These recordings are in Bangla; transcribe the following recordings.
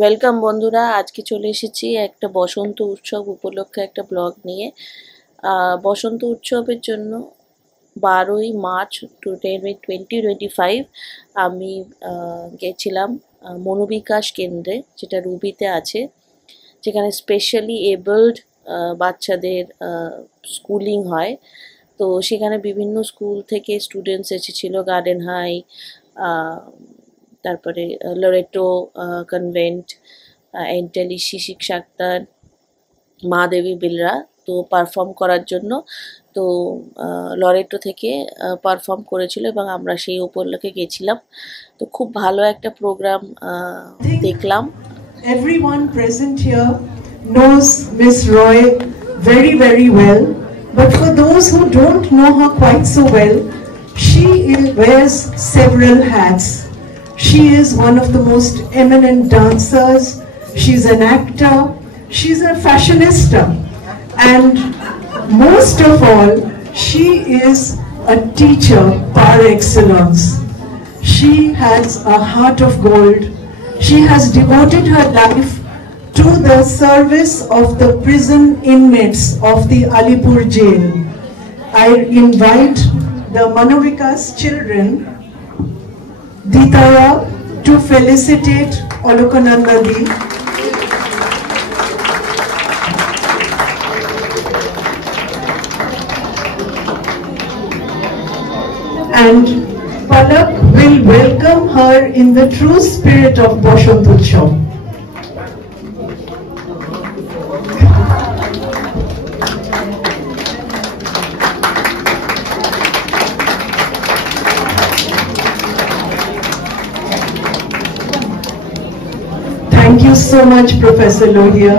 ওয়েলকাম বন্ধুরা, আজকে চলে এসেছি একটা বসন্ত উৎসব উপলক্ষে একটা ব্লগ নিয়ে। বসন্ত উৎসবের জন্য 12ই মার্চ 2025 আমি গেছিলাম মনোবিকাশ কেন্দ্রে, যেটা রুবিতে আছে, যেখানে স্পেশালি এবলড বাচ্চাদের স্কুলিং হয়। তো সেখানে বিভিন্ন স্কুল থেকে স্টুডেন্টস এসেছিলো, গার্ডেন হাই, তারপরে লরেটো কনভেন্ট, এন্টালি শিশিক আক্তার, মা দেবী বিলরা, তো পারফর্ম করার জন্য। তো লরেটো থেকে পারফর্ম করেছিল এবং আমরা সেই উপলক্ষে গেছিলাম। তো খুব ভালো একটা প্রোগ্রাম দেখলাম। Everyone present here knows Miss Roy very, very well. But for those who don't know her quite so well, she wears several hats. She is one of the most eminent dancers. She's an actor. She's a fashionista. And most of all, she is a teacher par excellence. She has a heart of gold. She has devoted her life to the service of the prison inmates of the Alipur jail. I invite the Manovikas children, Ditara, to felicitate Alokananda Di. And Palak will welcome her in the true spirit of Bosant Utsav. Thank you so much, Professor Lohia.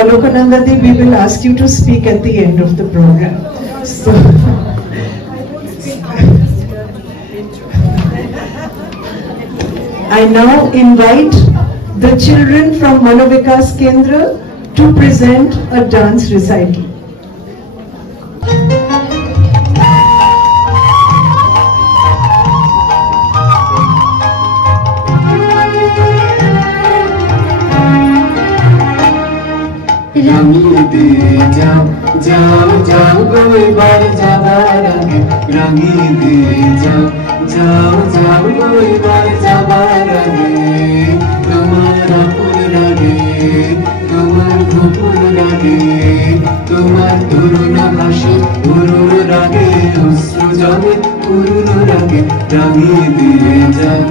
Alokananda Di, we will ask you to speak at the end of the program. So, I now invite the children from Manovikas Kendra to present a dance recital. रंगीले जाओ जाओ जाओ गो बार जाबार आगे रंगीले जाओ जाओ जाओ गो बार जाबार आगे तुम्हारा फूल लागे तुम्हार फूल लागे तुम्हार तुरुना भाषे तुरुन रागे उस्रु जागे तुरुन रागे रंगीले जाओ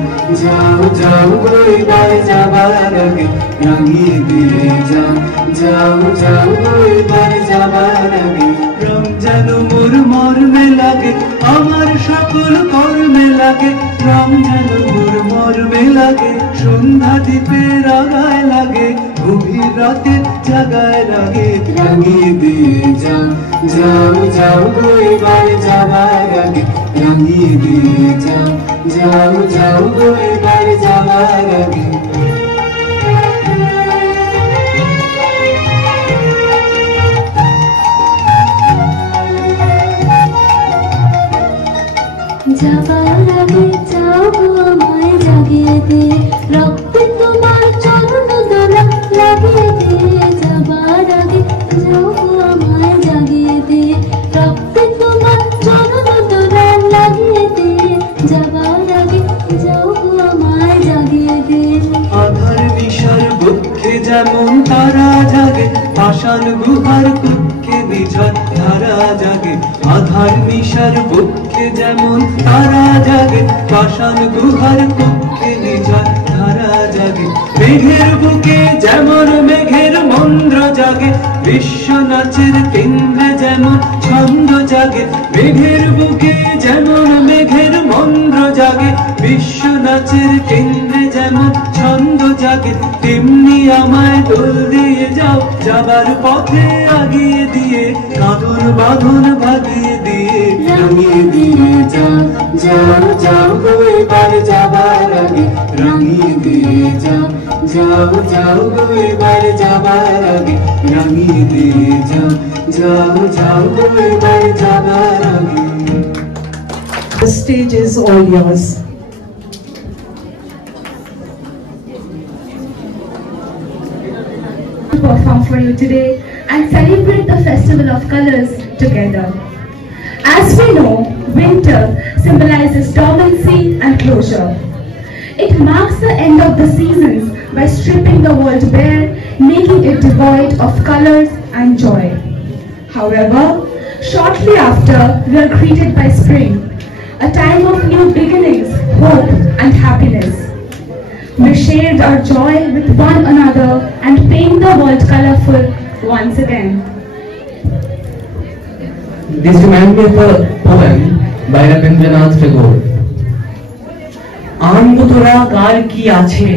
जाओ जाओ गो बार जाबार आगे रंगीले जाओ जाओ जाओ এবার যাবার আগে রমজান মোর মর্মে লাগে আমার সকল কর্মে লাগে রমজান মোর মর্মে লাগে সন্ধ্যা দ্বীপের আগায় লাগে গভীর রাতে জাগায় লাগে রাঙিয়ে দিয়ে যাও যাও যাও এবার যাবার আগে রাঙিয়ে দিয়ে যাও যাও যাও এবার যাবার আগে যাবার আগে যাও আমায় জাগিয়ে দিয়ে রক্তে তোমার চরণ দোলা লাগিয়ে দিয়ে যাবার আগে যাও আমায় জাগিয়ে দিয়ে রক্তে তোমার চরণ দোলা লাগিয়ে দিয়ে যাবার আগে যাও আমায় জাগিয়ে দিয়ে আধার বিষার বুকে যেমন তারা জাগে পাষাণ গুহার কুক্ষে নিঝর ধারা জাগে আধার বিষার বুকে যেমন তারা জাগে পাষাণ গুহার কুক্ষে নিঝর ধারা জাগে মেঘের বুকে যেমন মেঘের মন্দ্র জাগে বিশ্ব নাচের কেন্দ্রে যেমন ছন্দ জাগে মেঘের বুকে যেমন মেঘের মন্দ্র জাগে বিশ্ব নাচের কেন্দ্রে যেমন ছন্দ জাগে তেমনি আমায় দোল দিয়ে যাও যাবার পথে আগিয়ে দিয়ে কাঁধন বাঁধন ভাগিয়ে দিয়ে রঙিয়ে দিয়ে যাও যাও যাও এবার যাবার আগে রঙিয়ে দিয়ে যাও যাও যাও এবার যাবার আগে রঙিয়ে দিয়ে যাও যাও যাও এবার যাবার আগে The stage is all yours. for you today and celebrate the festival of colors together. As we know, winter symbolizes dormancy and closure. It marks the end of the seasons by stripping the world bare, making it devoid of colors and joy. However, shortly after, we are greeted by spring, a time of new beginnings, hope and happiness. We share our joy with one another and paint the world colorful once again. This reminds me of a poem by Rabindranath Tagore. আনন্দতরা কার কি আছে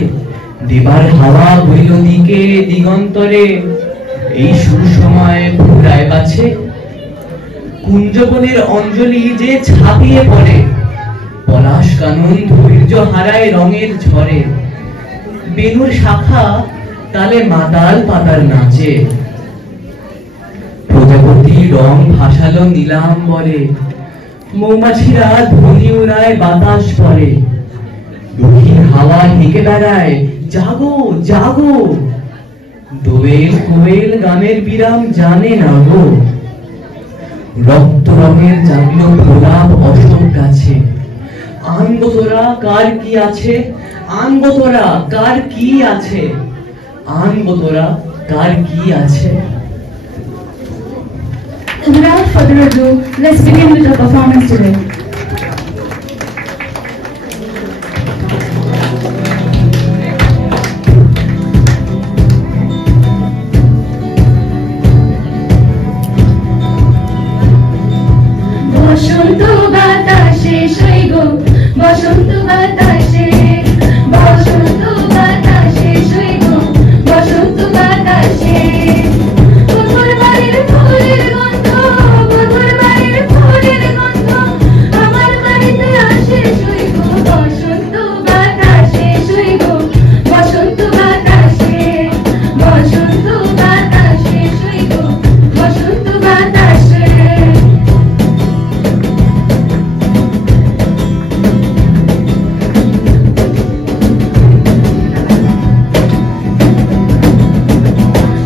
দেবার হাওয়া বইল দিকে দিগন্তরে এই শুরু সময় ফুরায় বাছে কুঞ্জবনের অঞ্জলি যে ছাপিয়ে পড়ে পলাশ কানন ধৈর্য হারায় রঙের ঝড়ে বেনুর শাখা তালে মাতাল পাতার নাচে প্রজাপতি রং ভাসালো নীলাম্বরে মৌমাছিরা ধ্বনি উড়ায় বাতাস পরে দক্ষিণ হাওয়া হেঁকে বেড়ায় জাগো জাগো দোয়েল কোয়েল গানের বিরাম জানে না গো রক্ত রঙের জাগলো গোলাপ অশোক গাছে আনবো তোরা কার কি আছে আনবো তোরা কার কি আছে আনবো তোরা কার কি আছে Without further ado, let's begin with the performance today. বসন্ত বাতাসে সইগো বসন্ত বাতাসে বসন্ত বাতাসে সইগো বসন্ত বাতাসে মধুর বাড়ির ফুলের গন্ধ মধুর বাড়ির ফুলের গন্ধ আমার বাড়িতে আসে সইগো বসন্ত বাতাসে সইগো বসন্ত বাতাসে বসন্ত বাতাসে সইগো বসন্ত বাতাসে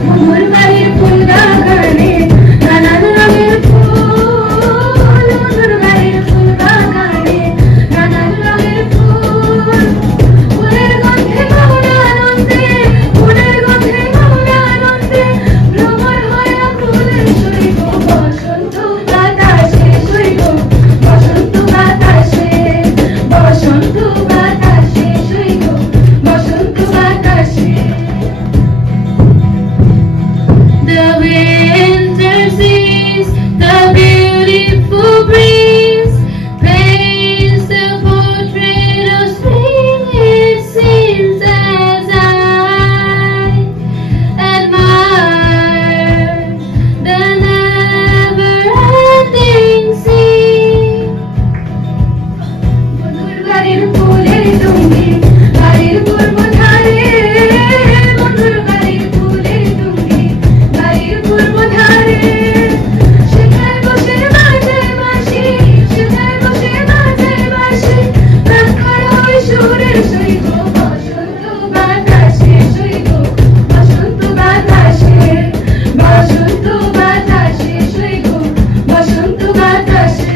মধুর বাড়ির ফুল বাগানে নানান রঙের ফুল মধুর বাড়ির ফুল বাগানে নানান রঙের ফুল ফুলের গন্ধে মৌরা আনন্দে ফুলের গন্ধে মৌরা আনন্দে ভ্রমর হয় ফুলের সইব বসন্ত বাতাসে সইব বসন্ত বাতাসে বসন্ত বাতাসে সইব বসন্ত বাতাসে The winter sees the beautiful breeze paints the portrait of spring. It seems as I admire the never-ending sea. মধুর বাড়ির ফুলের টুঙ্গি বাড়ির পূর্ব ধারে মধুর বাড়ির ফুলের টুঙ্গি বাড়ির পূর্ব ধারে সেখানে বসে বাজায় বাঁশি সেখানে বসে বাজায় বাঁশি প্রাণখর হয়ে সুরের সইব বসন্ত বাতাসে সইব বসন্ত বাতাসে বসন্ত বাতাসে সইব বসন্ত বাতাসে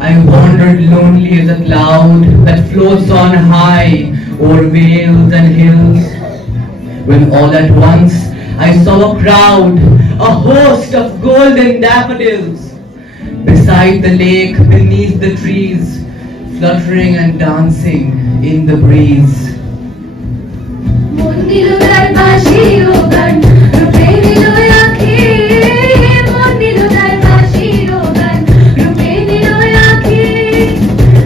I wandered lonely as a cloud that floats on high over vales and hills. When all at once I saw a crowd, a host of golden daffodils, beside the lake, beneath the trees, fluttering and dancing in the breeze. মন্দির তার বাঁশির গান রূপে নিল আঁখি মন্দির তার বাঁশির গান রূপে নিল আঁখি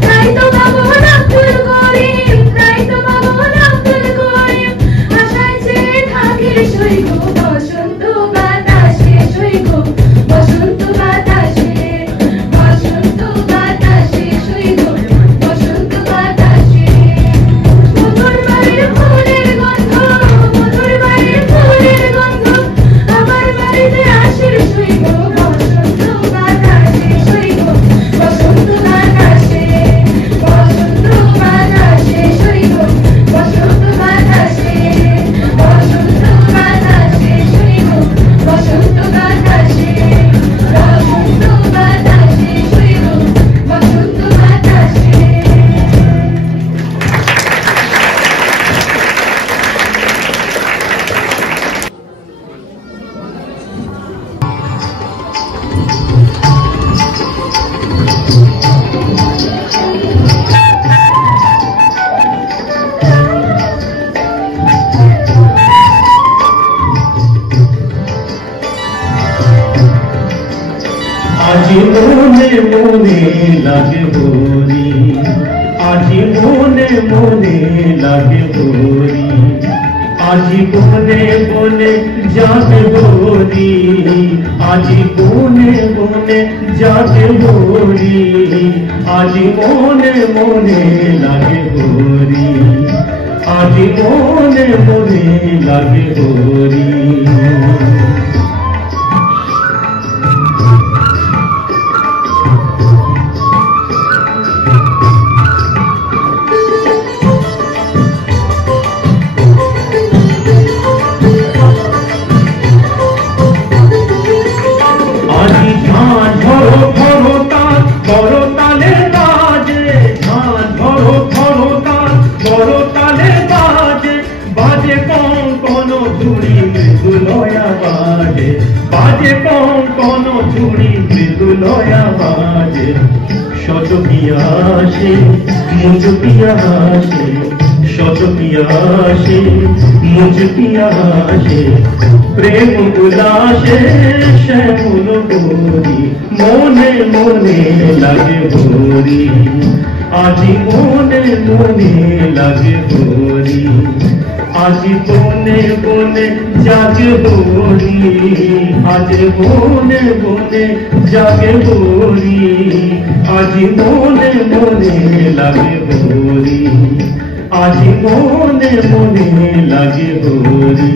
তাই তো বাবন আব্দুল করিম তাই তো বাবন আব্দুল করিম আশায় চেয়ে থাকি সইব বসন্ত বাতাসে সইব বসন্ত বাতাসে বসন্ত বাতাসে সইব বসন্ত বাতাসে মধুর বাড়ির ফুলের গন্ধ মধুর বাড়ির ফুলের গন্ধ আমার আজি মনে মনে লাগে ভরি, আজি মনে মনে লাগে ভরি, আজি বনে বনে যাবে ভরি, আজি বনে বনে যাবে ভরি, আজি মনে মনে লাগে ভরি, আজি মনে মনে লাগে ভরি। শত পিয়াসে মুঝ পিয়াসে, শত পিয়াসে মুঝ পিয়াসে, প্রেম উল্লাসে শ্যামল ভরি, মনে মনে লাগে ভরি, আজি মনে মনে লাগে ভরি, আজি বনে বনে জাগে ভরি, আজি বনে বনে জাগে ভরি, আজি মনে মনে লাগে ভরি, আজি মনে মনে লাগে ভরি।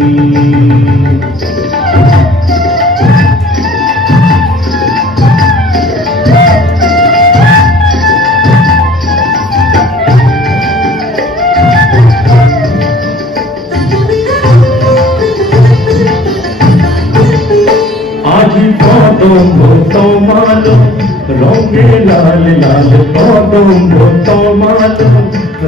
কদম্ব তোমালো রঙে লাল লাল, কদম্ব তোমালো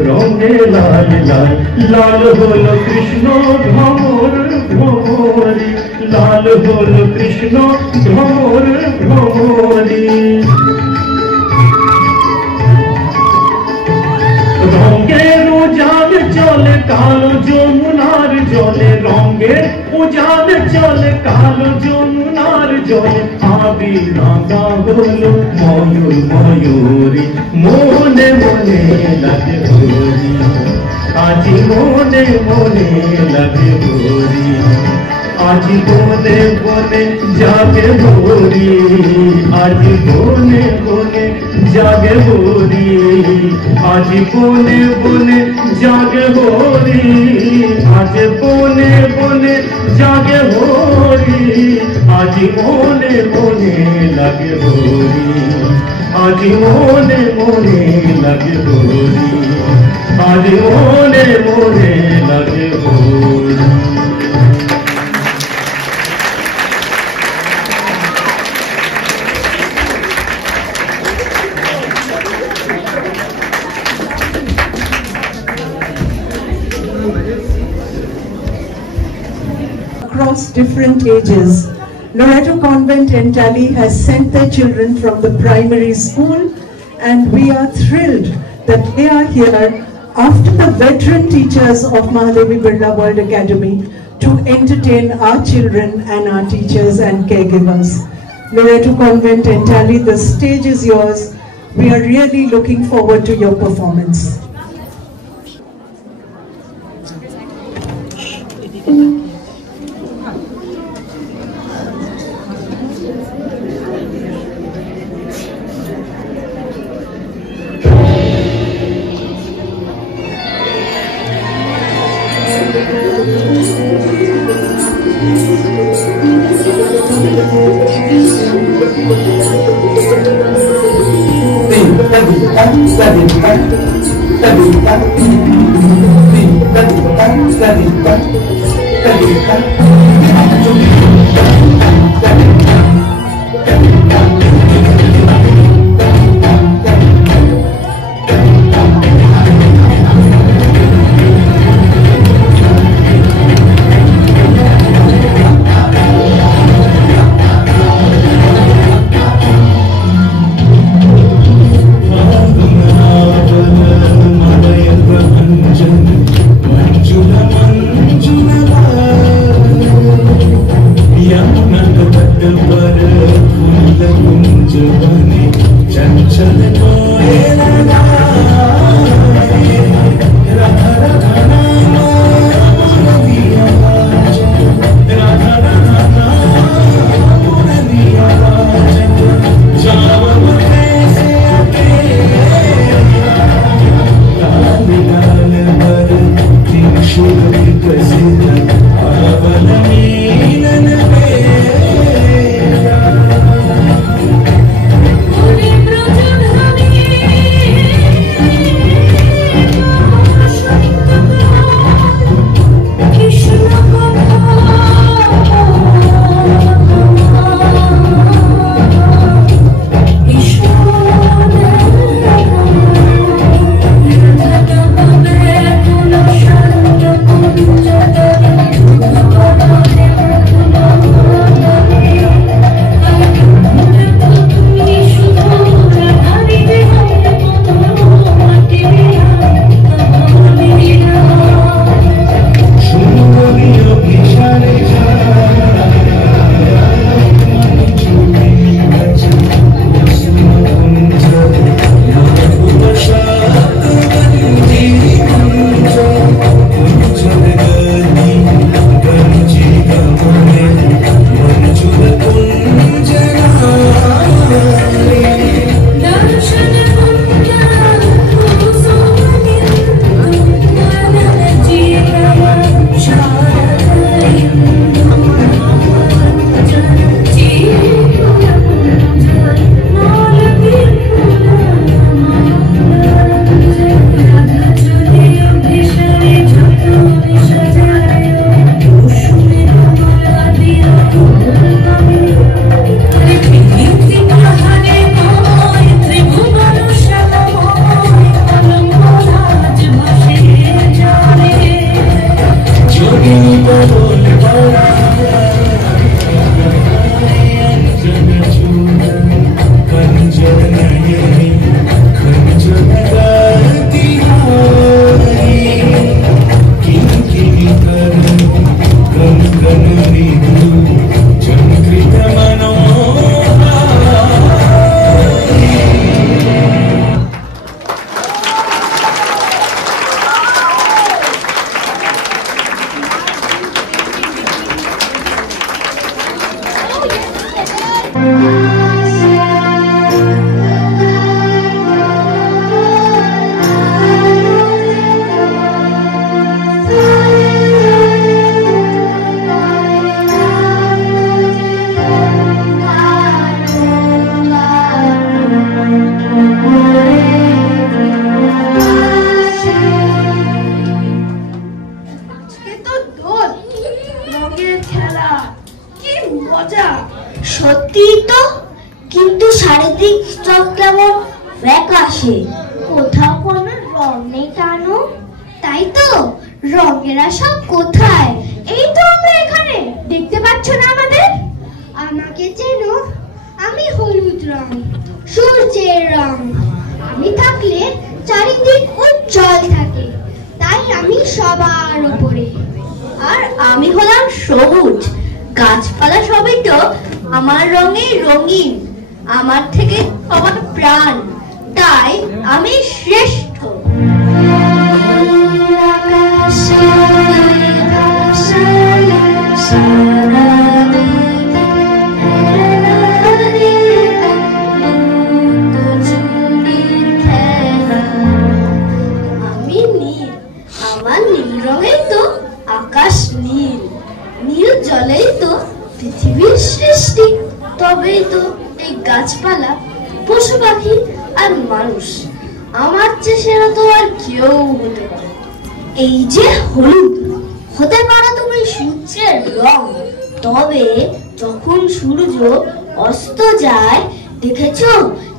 রঙে লাল লাল, লাল হলো কৃষ্ণ ভ্রমর ভ্রমরি, লাল হলো কৃষ্ণ ভ্রমর ভ্রমরি। রঙের উজান চলে কালো যমুনার জলে, রঙের উজান চলে কালো যমুনার জলে, আবি রাঙা হলো ময়ূর ময়ূরী, মনে মনে লাগে ভরি, আজি মনে মনে লাগে ভরি, আজি বনে বনে জাগে ভরি, আজি বনে বনে জাগে ভরি, আজি বনে বনে জাগে ভরি, আজি বনে বনে জাগে ভরি, আজি মনে মনে লাগে ভরি, আজি মনে মনে লাগে ভরি, আজি মনে মনে লাগে ভরি। Across different ages, Loreto Convent Entally has sent their children from the primary school, and we are thrilled that they are here after the veteran teachers of Mahadevi Birla World Academy to entertain our children and our teachers and caregivers. Loreto Convent Entally, the stage is yours. We are really looking forward to your performance.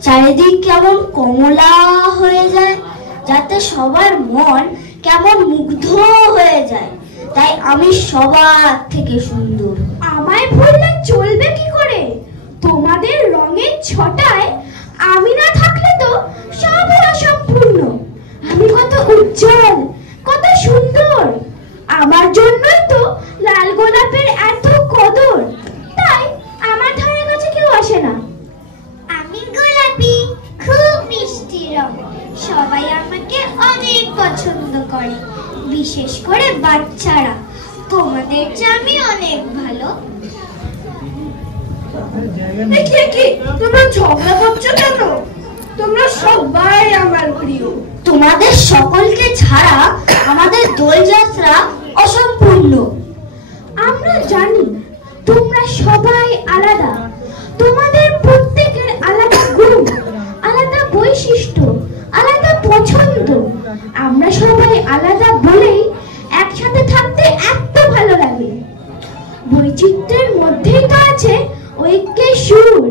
চারিদিক কেমন কমলা হয়ে যায়, যাতে সবার মন কেমন মুগ্ধ হয়ে যায়। তাই আমি সবার থেকে সুন্দর। আমায় ভুললে চলবে কি করে? তোমাদের রঙের ছটায় আমি না থাকলে তো সবই অসম্পূর্ণ। আমি কত উজ্জ্বল, কত সুন্দর। আমার জন্যই তো লাল গোলাপের এত কদর। তাই আমার ধারে কাছে কেউ আসে না। আমি গোলাপি, খুব মিষ্টি। রং। সবাই আমাকে অনেক পছন্দ করে, বিশেষ করে বাচ্চারা। তোমাদের চেয়ে আমি অনেক ভালো। তোমরা ঝগড়া করছো কেন? তোমরা সবাই আমার প্রিয়। তোমাদের সকলকে ছাড়া আমাদের দোলযাত্রা অসম্পূর্ণ। আমরা জানি তোমরা সবাই আলাদা, তোমাদের প্রত্যেকের আলাদা গুণ, আলাদা বৈশিষ্ট্য, আলাদা পছন্দ। আমরা সবাই আলাদা বলেই একসাথে থাকতে এত ভালো লাগে। বৈচিত্র্যের মধ্যেই তো আছে ঐক্যের সুর।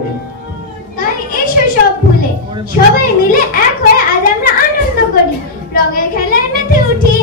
তাই এসো সব ভুলে সবাই মিলে এক হয়ে আজ আমরা আনন্দ করি, রঙের খেলায় মেতে উঠি।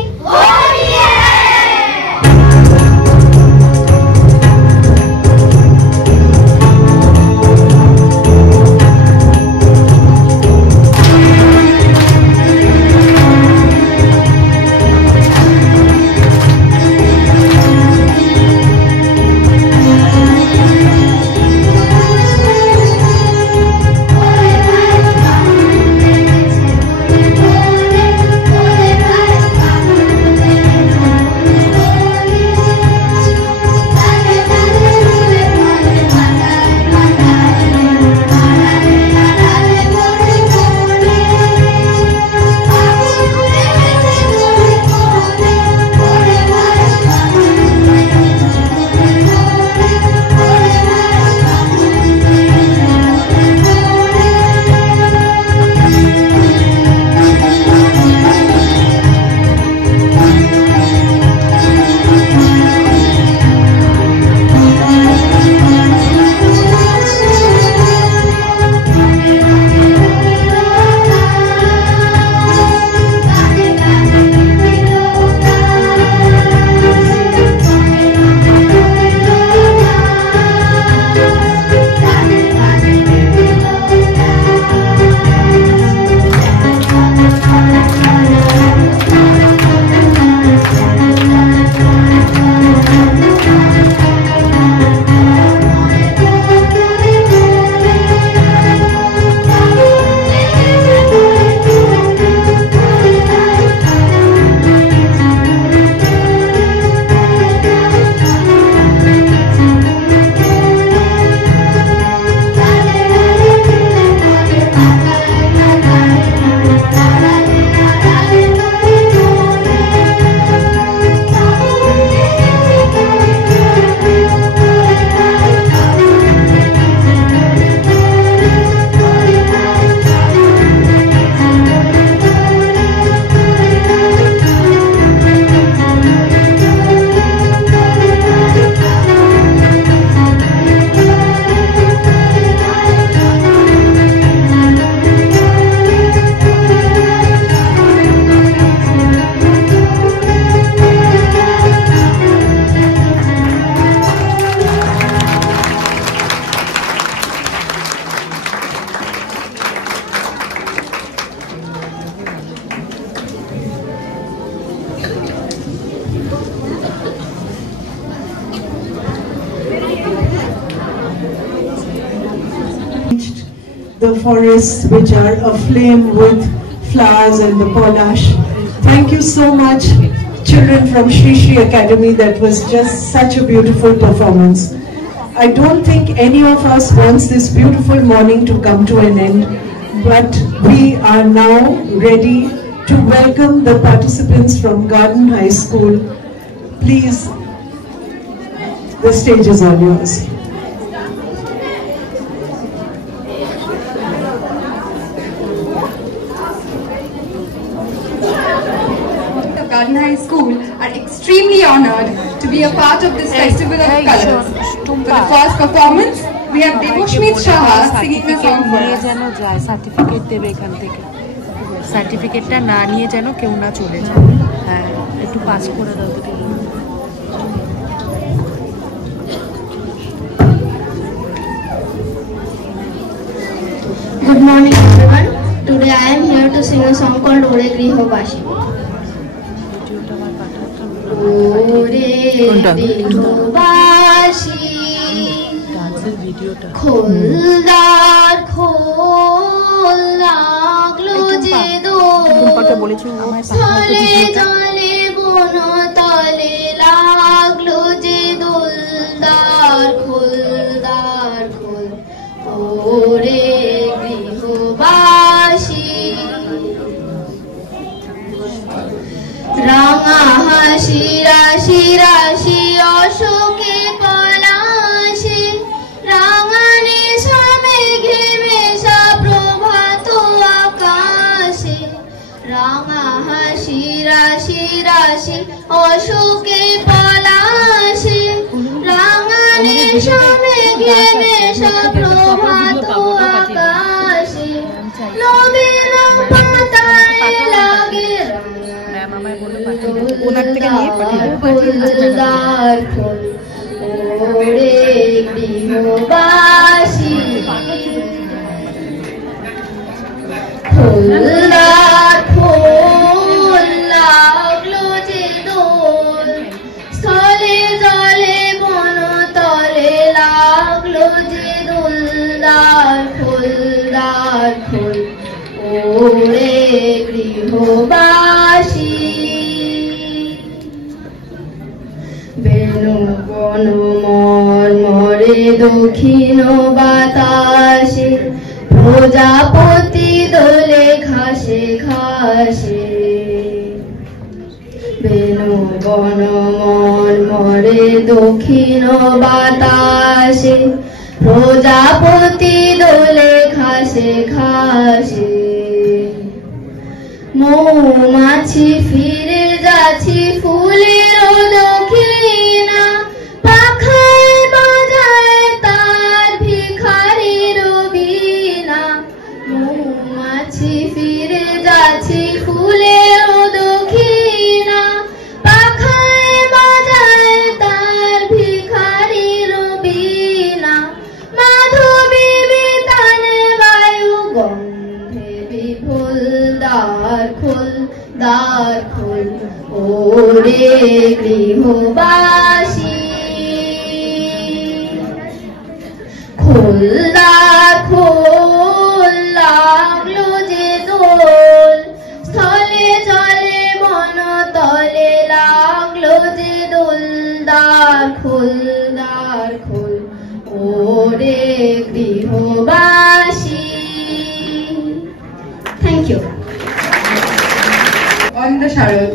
The forests which are aflame with flowers and the polash. Thank you so much, children from Shri Shri Academy. That was just such a beautiful performance. I don't think any of us wants this beautiful morning to come to an end, but we are now ready to welcome the participants from Garden High School. Please, the stage is all yours. Garden High School are extremely honored to be a part of this festival of colors. For the first performance, we have Devoshmeet Shaha singing the song for us. Certificate দেবে এখান থেকে, সার্টিফিকেটটা না নিয়ে যেন কেউ না চলে যায়। হ্যাঁ, একটু পাস করে দাও তো। Good morning everyone. Today I am here to sing a song called Ore Grihobashi. Ore Grihobashi খোলদার খোল লাগলো যে স্থলে জলে বনতলে লাগলো যে দোলদার খোল ওরে গৃহবাসী রাঙা হাসি রাশি রাশি অশোকে পলাশে রাঙানে মেঘে মেশা প্রভাত আকাশে রাঙা হাসি রাশি রাশি অশোকে পলাশে রাঙানে মেঘে মেশা প্রভাত আকাশে নবীন পাতায় লাগে ফুলদার ফুল ওরে গৃহবাসী ফুলদার ফুল লাগলো যে দোল স্থলে জলে বনতলে লাগলো যে দোলদার ফুল ওরে গৃহবাসী বেনু বন মরে দক্ষিণ বাতাসে প্রজাপতি দোলে ঘাসে ঘাসে বেনু বন মরে দক্ষিণ বাতাসে প্রজাপতি দোলে ঘাসে ঘাসে মৌমাছি ফিরে যাচ্ছি ফুলের দক্ষিণা পাখায় বাজায় তার ভিখারির বীণা মৌমাছি ফিরে যাচ্ছি ফুলের দক্ষিণা পাখায় বাজায় তার ভিখারির বীণা মাধবী বেতানে বায়ু গন্ধে বিপুল দ্বার খোল ওরে গৃহবাসী খোলদার খোল লাগলো যে দোল স্থলে জলে বনতলে লাগলো যে দোলদার খোল ওরে গৃহবাসী। Thank you. On the Sharad.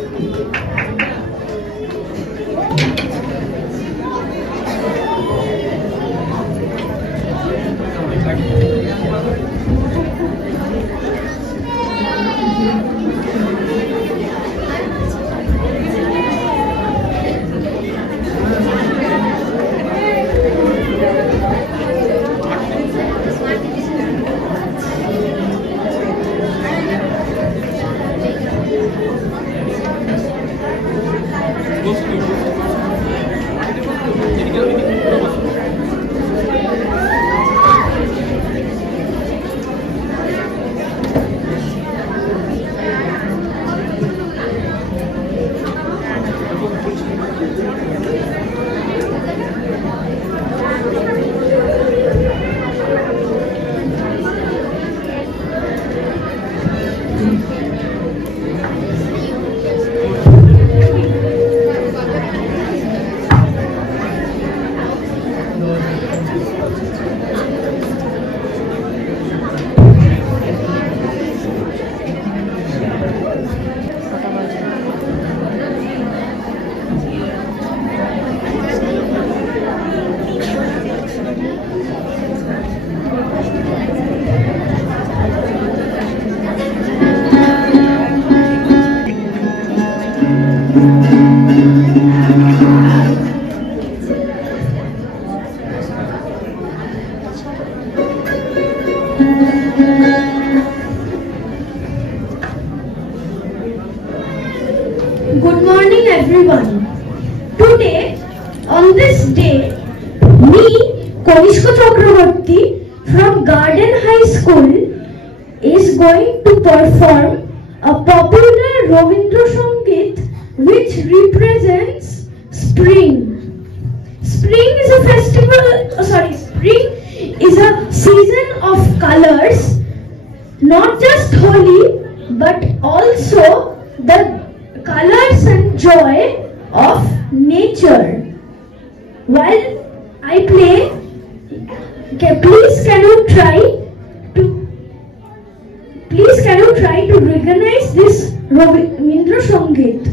Good morning everyone. Today, on this day, me, Konishka Chakraborty from Garden High School is going to perform a popular Rabindra Sangeet which represents spring. Spring is a festival, spring is a season of colors, not just Holi but also the colors and joy of nature. While I play, please can you try to recognize this Rabindra Sangeet?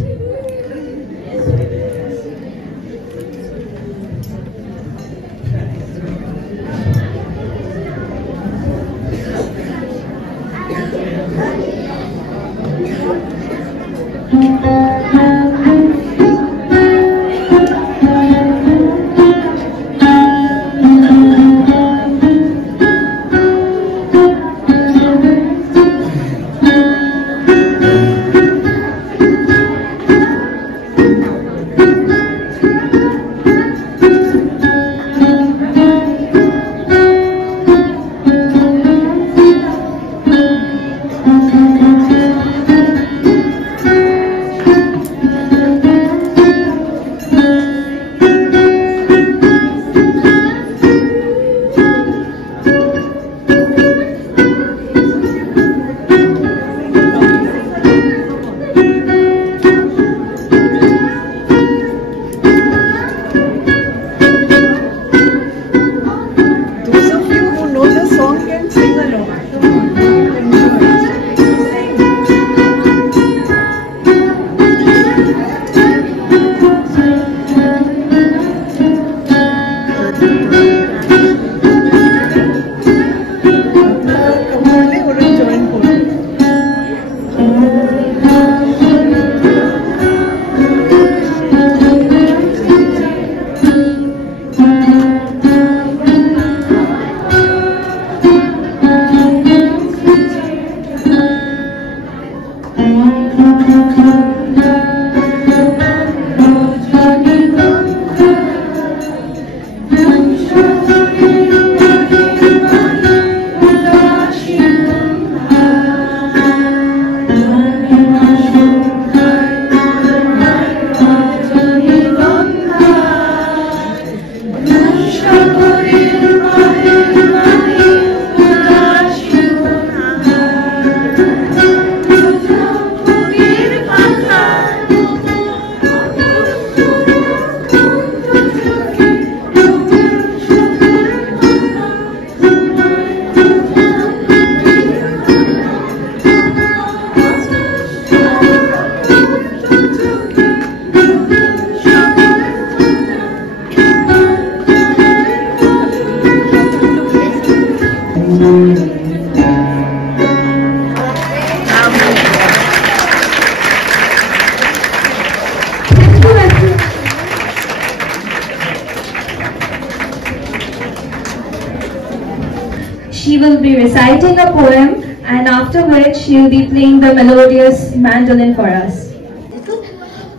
She will be reciting a poem, and after which she will be playing the melodious mandolin for us.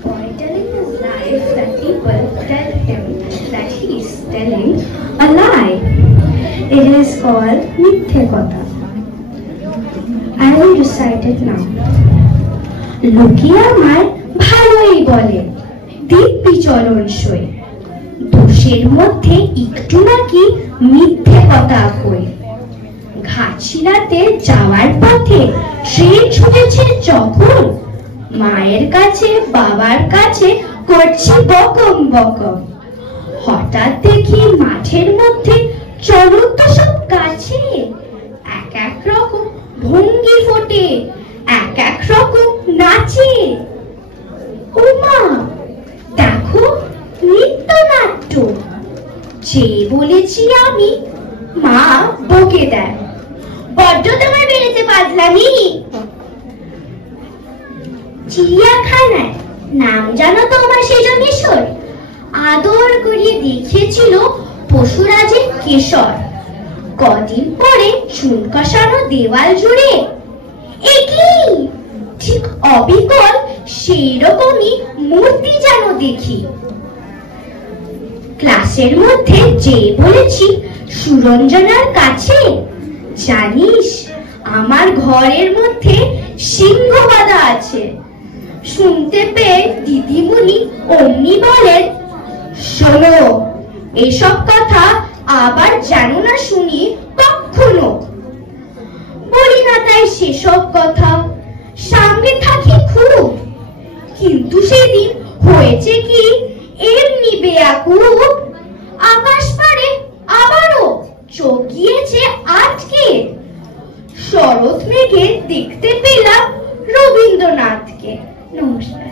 Boy telling his life that people tell him that he is telling a lie. It is called Mithe Kotha. I will recite it now. লোকে আমার ভালোই বলে, দিব্যি চলন সই, দোষের মধ্যে একটু নাকি মিথ্যে কথা কই। ঘাটশিলাতে যাওয়ার পথে ট্রেন ছুটেছে যখন, মায়ের কাছে বাবার কাছে করছি বকম বকম। হঠাৎ দেখি মাঠের মধ্যে চলন্ত সব কাছে, এক এক রকম ভঙ্গি ফোটে, এক এক রকম নাচে। ও মা, দেখো নৃত্যনাট্য। যে বলেছি আমি, মা বকে দেয়, বড্ড তোমার বেড়েছে পাতলামি। চিড়িয়াখানায় নাম জানো তো আমার সেজমেশ্বর, আদর করিয়ে দেখিয়েছিল পশুরাজের কেশর। কদিন পরে চুন কষানো দেওয়াল জুড়ে, একই ঠিক অবিকল সেই রকমই মূর্তি যেন দেখি। ক্লাসের মধ্যে যে বলেছি সুরঞ্জনার কাছে, জানিস আমার ঘরের মধ্যে সিংহ বাঁধা আছে। শুনতে পেয়ে দিদিমণি অমনি বলেন, শোনো, এসব কথা আবার যেন না শুনি কখনো। বলি না তাই সেসব কথা, কিন্তু সেদিন হয়েছে কি, এমনি বেয়াকুব আকাশ পারে আবারও চোখ গিয়েছে আটকে। শরৎ মেঘে দেখতে পেলাম রবীন্দ্রনাথকে। নমস্কার।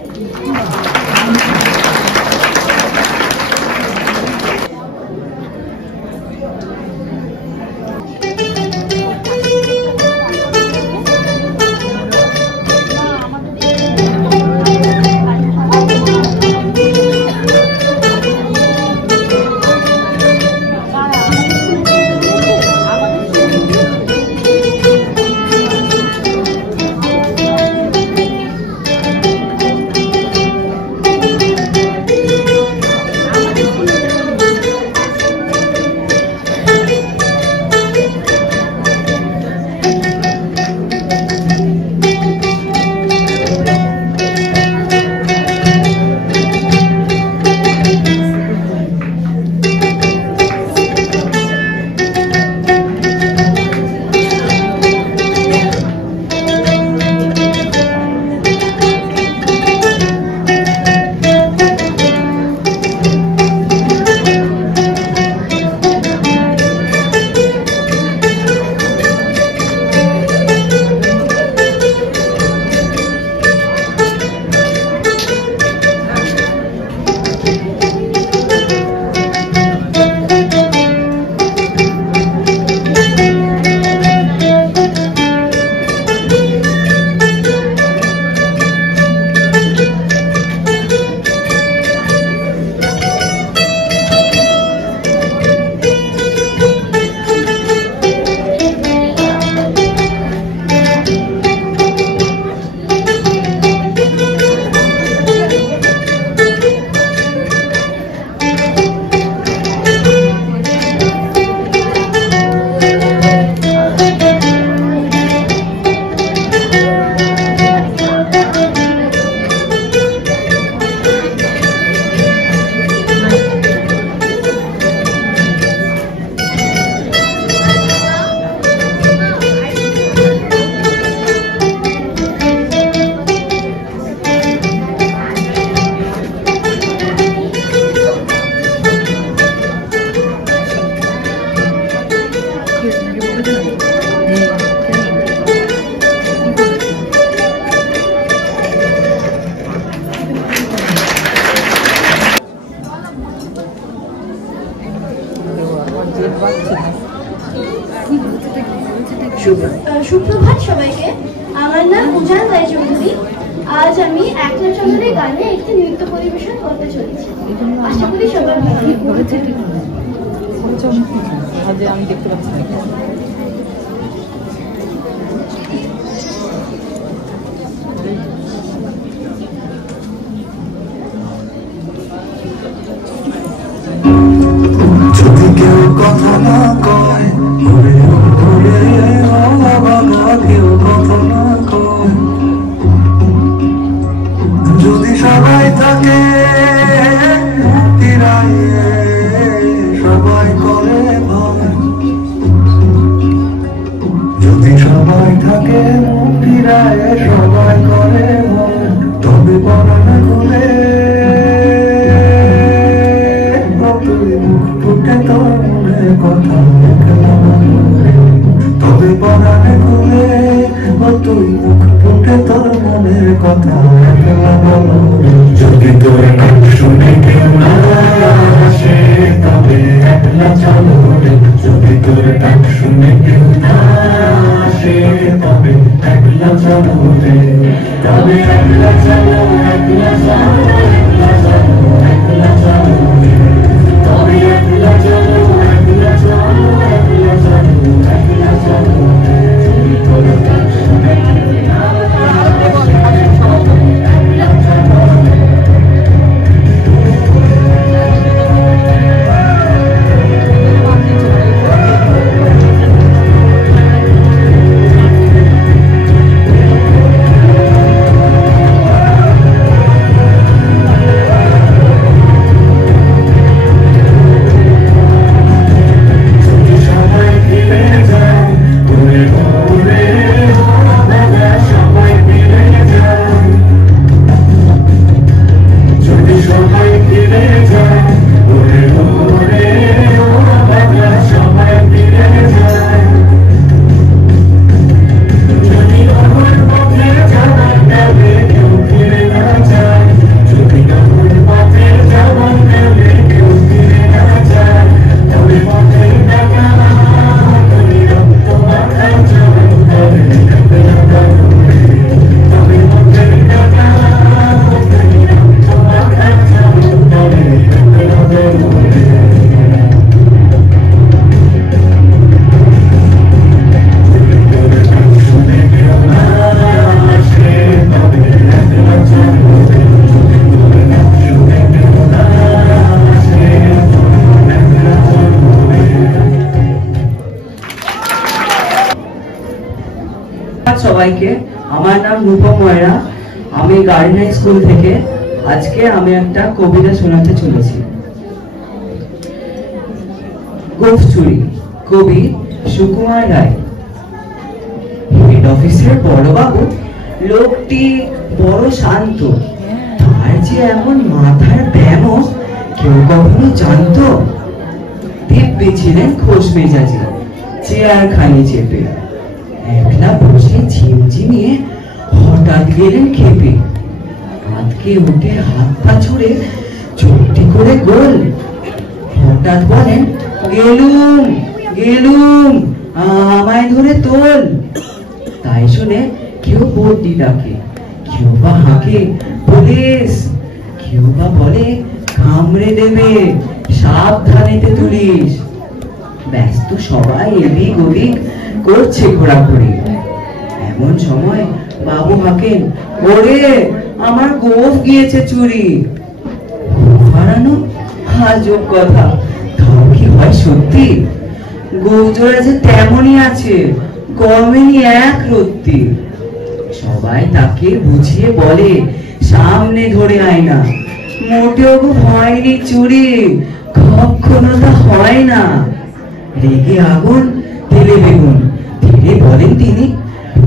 সুপ্রভাত সবাইকে। আমার নাম উজান রায়চৌধুরী। আজ আমি একলা চন্দ্রের গানে একটি নৃত্য পরিবেশন করতে চলেছি। আশা করি সবার ভালো লাগবে। আমি দেখতে পাচ্ছি যদি কেউ কথা না কয়, কেউ কথা না কয়, যদি সবাই থাকে সবাই করে ভয়, যদি সবাই থাকে মুক্তিরায় সবাই করে ভয়, তবে পড়ানো খুলে ফুটে তোর মনে কথা, তবে পড়ানে খুলে তুই মুখ ফুটে তোর মনের কথা একলা বলো। যদি তোর নাম শুনে কেউ না আসে তবে একলা চলো রে, যদি তোর নাম শুনে কেউ না আসে তবে একলা চলো রে, তবে একলা চলো, একলা চলো, একলা চলো, একলা চলো রে, তবে একলা চলো, একলা চলো, একলা চলো, একলা চলো রে, যদি তোর নাম শুনে কেউ না আসে তবে একলা চলো রে। ময়রা, আমি গার্ডেন হাই স্কুল থেকে আজকে আমি একটা কবিতা শোনাতে চলেছি। গোফ চুরি, কবি সুকুমার রায়। হেড অফিসের বড়বাবু লোকটি বড় শান্ত, তার যে এমন মাথার ব্যামো কেউ কখনো জানতো? দিব্যি ছিলেন খোশ মেজাজি, চেয়ার খানি চেপে একলা বসে ঝিমঝিমিয়ে হঠাৎ গেলেন খেপে। আজকে উঠে হাত পা ছুড়ে চুপটি করে গোল, হঠাৎ বলেন গেলুম গেলুম আমায় ধরে তোল। তাই শুনে কেউ বড্ডি ডাকে, কেউ বা হাঁকে পুলিশ, কেউ বা বলে কামড়ে দেবে সাবধানেতে তুলিস। ব্যস্ত সবাই এদিক ওদিক করছে ঘোরাঘুরি। এমন সময় বাবু হাঁকেন, ওরে আমার গোফ গিয়েছে চুরি। হারানো আজব কথা, তাও কি হয় সত্যি? গোফ জোড়া যে তেমনই আছে, কমেনি এক রত্তি। সবাই তাকে বুঝিয়ে বলে সামনে ধরে আয় না, মোটেও হয়নি চুরি, কখনো তা হয় না। রেগে আগুন তেলে বেগুন, ধীরে বলেন তিনি,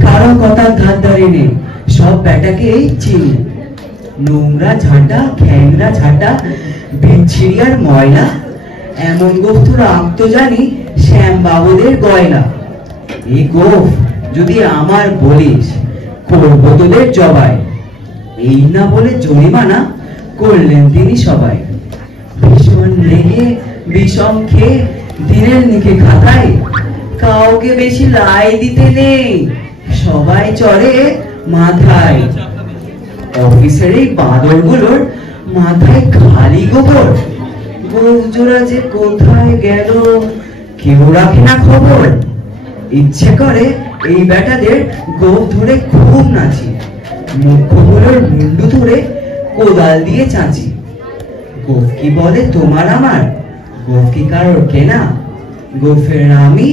কারো কথার ধার ধারে নেই, সব ব্যাটাকে এই চিনি। নোংরা ঝাঁটা ঘ্যাংরা ঝাঁটা বিচ্ছিরি আর ময়লা, এমন গোফ তোরা আঁকতো জানি শ্যাম বাবুদের গয়লা। এই গোফ যদি আমার বলিস, করবো তোদের জবাই। এই না বলে জরিমানা করলেন তিনি সবাই। ভীষণ রেগে বিষম খেয়ে দিনের নিকে খাতায়, কাউকে বেশি লাই দিতে নেই, সবাই চড়ে মাথায়। অফিসের এই বাদরগুলোর মাথায় খালি গোবর, গোফ জোড়া যে কোথায় গেল কেউ রাখে না খবর। ইচ্ছে করে এই বেটাদের গোফ ধরে খুব নাচি, মুখ্যগুলোর মুন্ডু ধরে কোদাল দিয়ে চাঁচি। গোফ কি বলে তোমার আমার, গোফ কি কারোর কেনা? গোফের আমি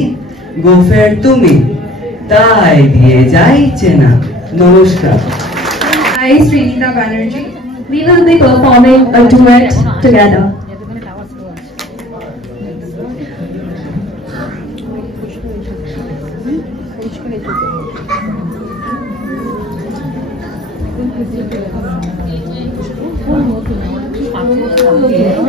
গোফের তুমি, তাই দিয়ে যাই চেনা। নমস্কার। I, Srinita Banerjee. We will be performing a duet together. Thank you.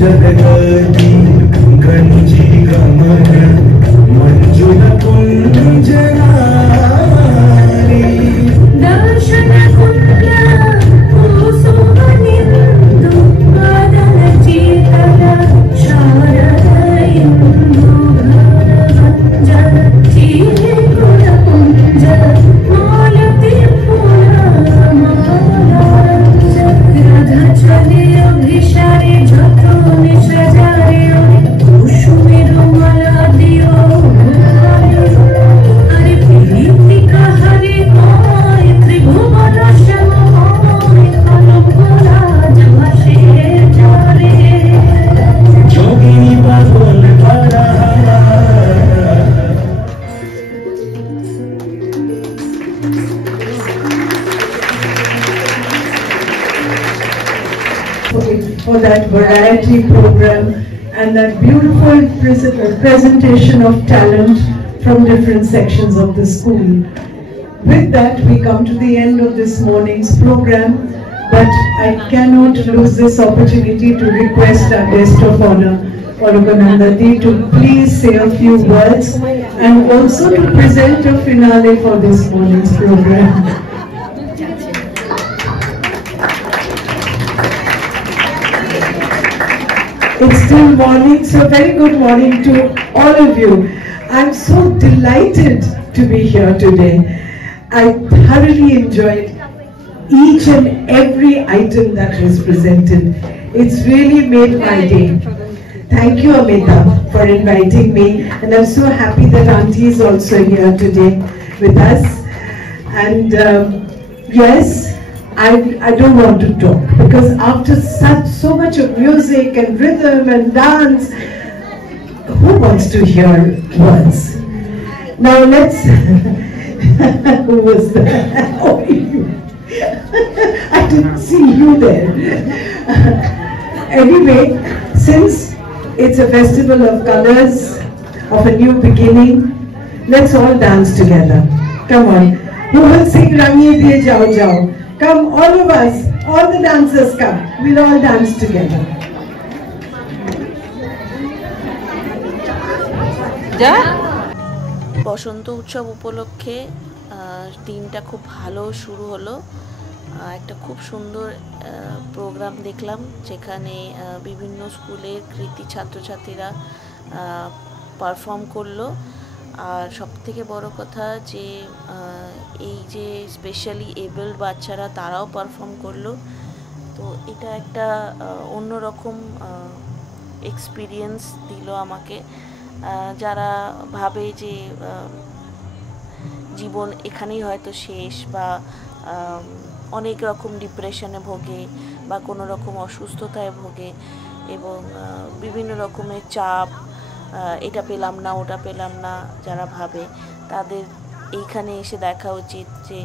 जगती गंजी गमन मंजुल कुंजनारी दर्शन कुंज कुसुमनिंदु वदन चितल शारदयिन्दु भरभञ्जन चिरकुल कुंज मालती पुरमालारंज राधा चले अभिसारे যতনে সাজারে কুসুমের মালা দিও আরে প্রীতি কাহারে হয় ত্রিভুবন শ্যামময় কলঙ্করা জবাসে জরে जोगिनी पागल भरा for that variety program and that beautiful presentation of talent from different sections of the school. With that, we come to the end of this morning's program, but I cannot lose this opportunity to request our guest of honor, Olokanandadi, to please say a few words and also to present a finale for this morning's program. It's still morning, so very good morning to all of you. I'm so delighted to be here today. I thoroughly enjoyed each and every item that was presented. It's really made my day. Thank you, Amita, for inviting me, and I'm so happy that Auntie is also here today with us. And yes, I don't want to talk because after so much of music and rhythm and dance, who wants to hear words? Now let's. Who was that? Oh, you. I didn't see you there. Anyway, since it's a festival of colors, of a new beginning, let's all dance together. Come on. Who will sing Rangiye Diye Jao Jao? Come, all of us, all the dancers come. We'll all dance together. বসন্ত উৎসব উপলক্ষে দিনটা খুব ভালো শুরু হলো। একটা খুব সুন্দর প্রোগ্রাম দেখলাম যেখানে বিভিন্ন স্কুলের কৃতি ছাত্রছাত্রীরা পারফর্ম করলো। আর সবথেকে বড় কথা যে এই যে স্পেশালি এবলড বাচ্চারা তারাও পারফর্ম করলো। তো এটা একটা অন্যরকম এক্সপিরিয়েন্স দিল আমাকে। যারা ভাবে যে জীবন এখানেই হয়তো শেষ বা অনেক রকম ডিপ্রেশনে ভোগে বা কোনো রকম অসুস্থতায় ভোগে এবং বিভিন্ন রকমের চাপ, এটা পেলাম না ওটা পেলাম না, যারা ভাবে তাদের এইখানে এসে দেখা উচিত যে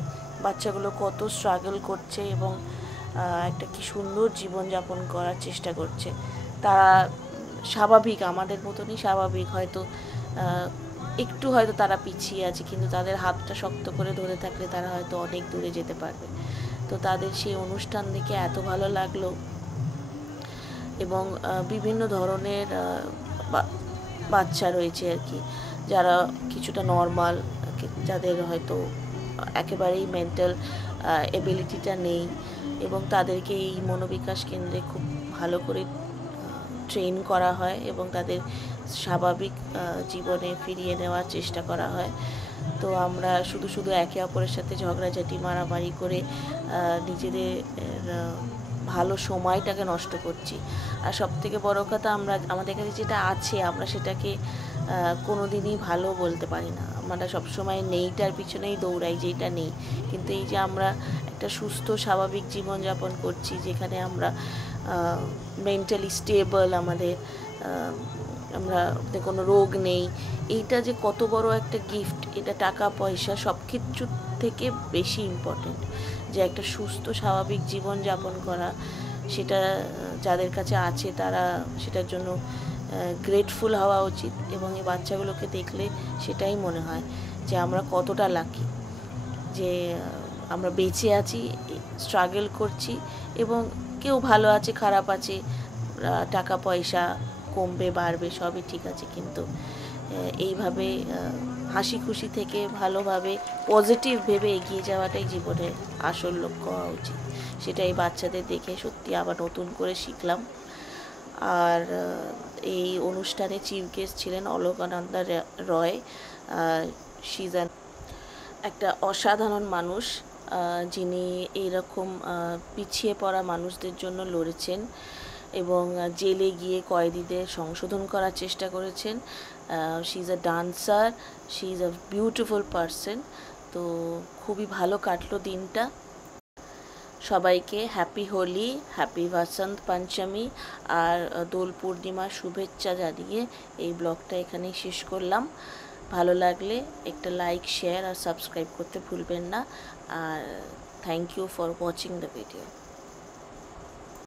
বাচ্চাগুলো কত স্ট্রাগল করছে এবং একটা কি সুন্দর জীবনযাপন করার চেষ্টা করছে। তারা স্বাভাবিক, আমাদের মতনই স্বাভাবিক, হয়তো একটু হয়তো তারা পিছিয়ে আছে, কিন্তু তাদের হাতটা শক্ত করে ধরে থাকলে তারা হয়তো অনেক দূরে যেতে পারবে। তো তাদের সেই অনুষ্ঠান দেখে এত ভালো লাগলো। এবং বিভিন্ন ধরনের বাচ্চা রয়েছে আর কি, যারা কিছুটা নর্মাল, যাদের হয়তো একেবারেই মেন্টাল এবিলিটিটা নেই, এবং তাদেরকে এই মনোবিকাশ কেন্দ্রে খুব ভালো করে ট্রেন করা হয় এবং তাদের স্বাভাবিক জীবনে ফিরিয়ে নেওয়ার চেষ্টা করা হয়। তো আমরা শুধু একে অপরের সাথে ঝগড়াঝাটি মারামারি করে নিজেদের ভালো সময়টাকে নষ্ট করছি। আর সবথেকে বড় কথা, আমাদের কাছে যেটা আছে আমরা সেটাকে কোনো দিনই ভালো বলতে পারি না। আমরা সবসময় নেইটার পিছনেই দৌড়াই যেটা নেই। কিন্তু এই যে আমরা একটা সুস্থ স্বাভাবিক জীবনযাপন করছি, যেখানে আমরা মেন্টালি স্টেবল, আমাদের কোনো রোগ নেই, এইটা যে কত বড় একটা গিফট। এটা টাকা পয়সা সব কিছু থেকে বেশি ইম্পর্টেন্ট, যে একটা সুস্থ স্বাভাবিক জীবনযাপন করা, সেটা যাদের কাছে আছে তারা সেটার জন্য গ্রেটফুল হওয়া উচিত। এবং এই বাচ্চাগুলোকে দেখলে সেটাই মনে হয় যে আমরা কতটা লাকি যে আমরা বেঁচে আছি, স্ট্রাগল করছি, এবং কেউ ভালো আছে খারাপ আছে টাকা পয়সা কমবে বাড়বে সবই ঠিক আছে, কিন্তু এইভাবে হাসি খুশি থেকে ভালোভাবে পজিটিভ ভেবে এগিয়ে যাওয়াটাই জীবনের আসল লক্ষ্য হওয়া উচিত। সেটাই বাচ্চাদের দেখে সত্যি আবার নতুন করে শিখলাম। আর এই অনুষ্ঠানে চিফ গেস্ট ছিলেন অলকানন্দা রয়। শি ইজ একটা অসাধারণ মানুষ, যিনি এইরকম পিছিয়ে পড়া মানুষদের জন্য লড়েছেন এবং জেলে গিয়ে কয়েদিদের সংশোধন করার চেষ্টা করেছেন। She is a dancer, she is a beautiful person. তো খুবই ভালো কাটলো দিনটা। সবাইকে হ্যাপি হোলি, হ্যাপি বসন্ত পঞ্চমী আর দোল পূর্ণিমার শুভেচ্ছা জানিয়ে এই ব্লগটা এখানেই শেষ করলাম। ভালো লাগলে একটা লাইক, শেয়ার আর সাবস্ক্রাইব করতে ভুলবেন না। আর thank you for watching the video.